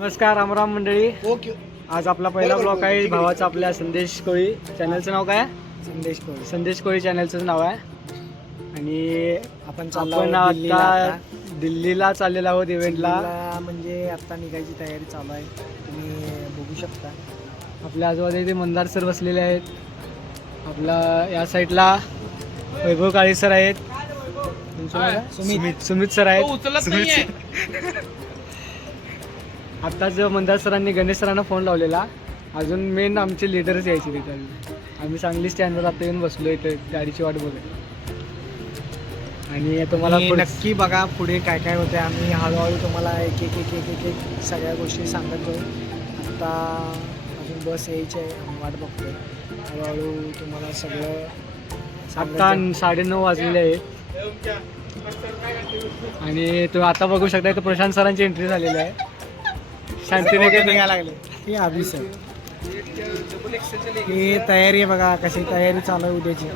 नमस्कार रामराम मंडळी. ओके. आज आपला पहिला ब्लॉग आहे भावाचा आपल्या संदेश कोळी चॅनलचं नाव काय? संदेश कोळी चॅनलचं नाव आहे. आणि आपण आता दिल्लीला चाललेलो आहोत इव्हेंटला. म्हणजे आता निघायची तयारी चालू आहे, तुम्ही बघू शकता. आपल्या आजूबाजूला इथे मंदार सर बसलेले आहेत. आपला या साईडला वैभव काळे सर आहेत. सुमित सर आहेत. आत्ताच मंदार सरांनी गणेश सरांना फोन लावलेला. अजून मेन आमचे लीडरच यायचे तिथे. आम्ही सांगली स्टँडवर आता येऊन बसलो इथे गाडीची वाट बघत. आणि तुम्हाला नक्की बघा पुढे काय काय होते. आम्ही हळूहळू तुम्हाला एक एक एक एक एक एक सगळ्या गोष्टी सांगत जाऊ. आत्ता अजून बस यायची आहे, आम्ही वाट बघतोय. हळूहळू तुम्हाला सगळं आत्ता 9:30 वाजलेले आहेत. आणि तुम्ही आता बघू शकता इथं प्रशांत सरांची एंट्री झालेली आहे. शांतीनगर निघायला लागले. हे आधी सर ही तयारी आहे बघा, कशी तयारी चालू आहे उद्याची.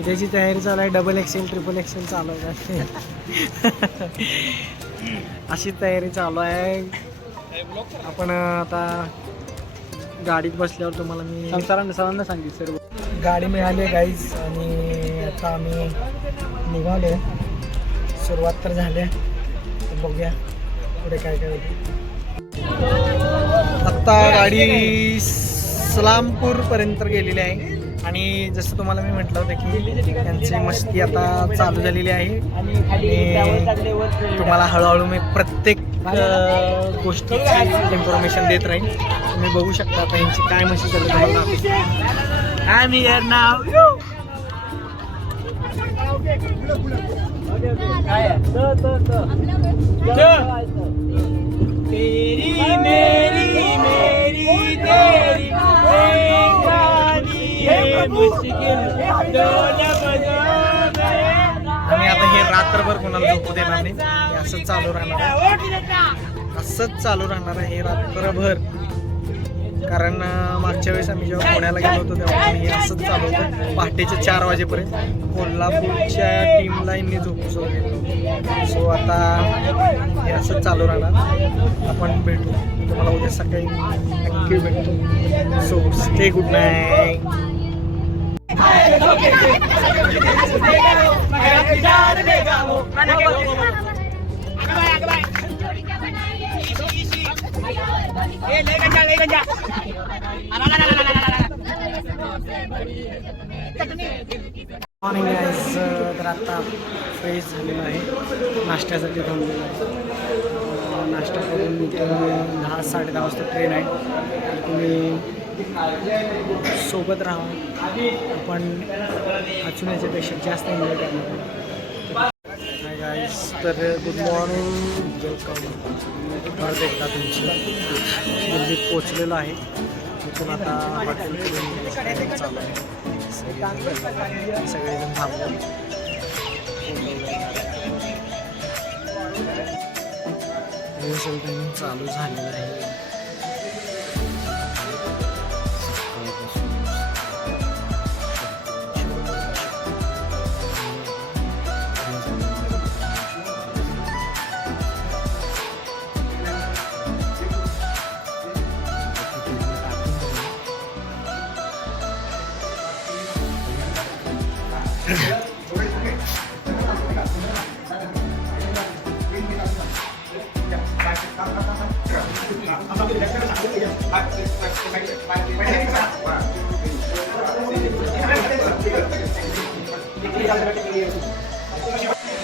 उद्याची तयारी चालू आहे. डबल एक्सेल ट्रिपल एक्सेल चालू आहे. अशी तयारी चालू आहे. आपण आता गाडीत बसल्यावर तुम्हाला मी सरांना सांगितलं सर गाडी मिळाली आहे गाईज. आणि आता आम्ही निघाले. सुरुवात तर झाली आहे, बघूया पुढे काय काय होते. आत्ता गाडी सलामपूरपर्यंत गेलेली आहे. आणि जसं तुम्हाला मी म्हटलं होतं की त्यांची मस्ती आता चालू झालेली आहे. आणि तुम्हाला हळूहळू मी प्रत्येक गोष्टीची इन्फॉर्मेशन देत राहील. तुम्ही बघू शकता आता यांची काय मस्ती चालू तुम्हाला. आय एम हिअर नाव. तेरी मेरी मेरी तेरी आणि आता हे रात्रभर कोणाला झोपू देणार नाही. असंच चालू राहणार आहे. असंच चालू राहणार आहे हे रात्रभर. कारण मागच्या वेळेस आम्ही जेव्हा पुण्याला गेलो होतो तेव्हा हे असंच चालू होतं पहाटेच्या 4 वाजेपर्यंत. कोल्हापूरच्या टीमला यांनी झोपू गेलो. सो आता हे असंच चालू राहणार. आपण भेटू तुम्हाला उद्या सकाळी नक्की भेटतो. So stay good night. Morning guys. तर आता फ्रेश झालेलं आहे, नाश्त्यासाठी थांबलेलं आहे. नाश्ता करून 10-10:30 वाजता ट्रेन आहे. तुम्ही सोबत राहा. आपण अजून याच्यापेक्षा जास्त एन्जॉय करणार. Hi guys. तर गुड मॉर्निंग, वेलकम. परत एकदा तुमची दिल्लीत पोचलेलो आहे. तिथून आता हॉटेल चालू आहे. सगळेजण थांबले. रिहर्सल टायमिंग चालू झालेलं आहे.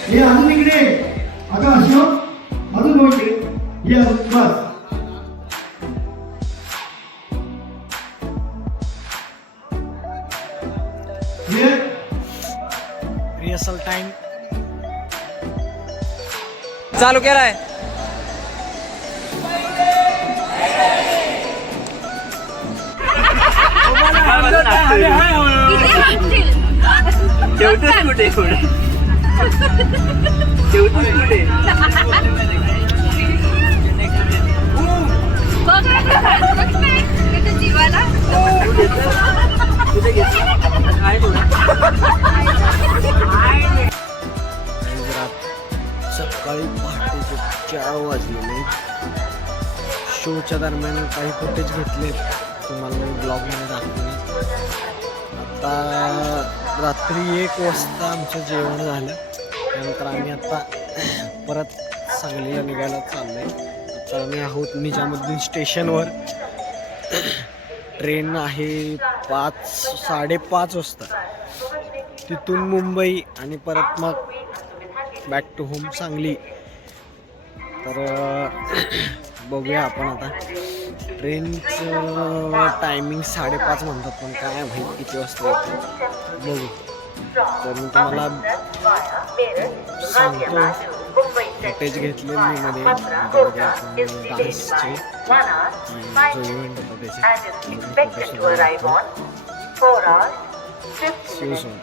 हे अजून इकडे अगं अशोक अजून हो इकडे ये अजून बस. रिहर्सल टाइम चालू केलाय. जेवतोस कुठे कुठे जेवतोस कुठे जीवाला सकाळी पहाटेचे 4 वाजलेले. शोच्या दरम्यान काही फुटेज घेतले तुम्हाला मी ब्लॉगमध्ये दाखवले. आता रात्री 1 वाजता आमचं जेवण झालं. त्यानंतर आम्ही आता परत सांगलीला निघायला चाललो आहे. आता आम्ही आहोत निजामुद्दीन स्टेशनवर. ट्रेन आहे 5-5:30 वाजता. तिथून मुंबई आणि परत मग बॅक टू होम सांगली. तर बघूया आपण आता. ट्रेनचं टायमिंग 5:30 म्हणतात, पण काय माहीत किती वाजता येते बघू. तर मी तुम्हाला सांगतो. फुटेज घेतले मी मध्ये डान्सचे जो इव्हेंट होता त्याचे. शिवसोन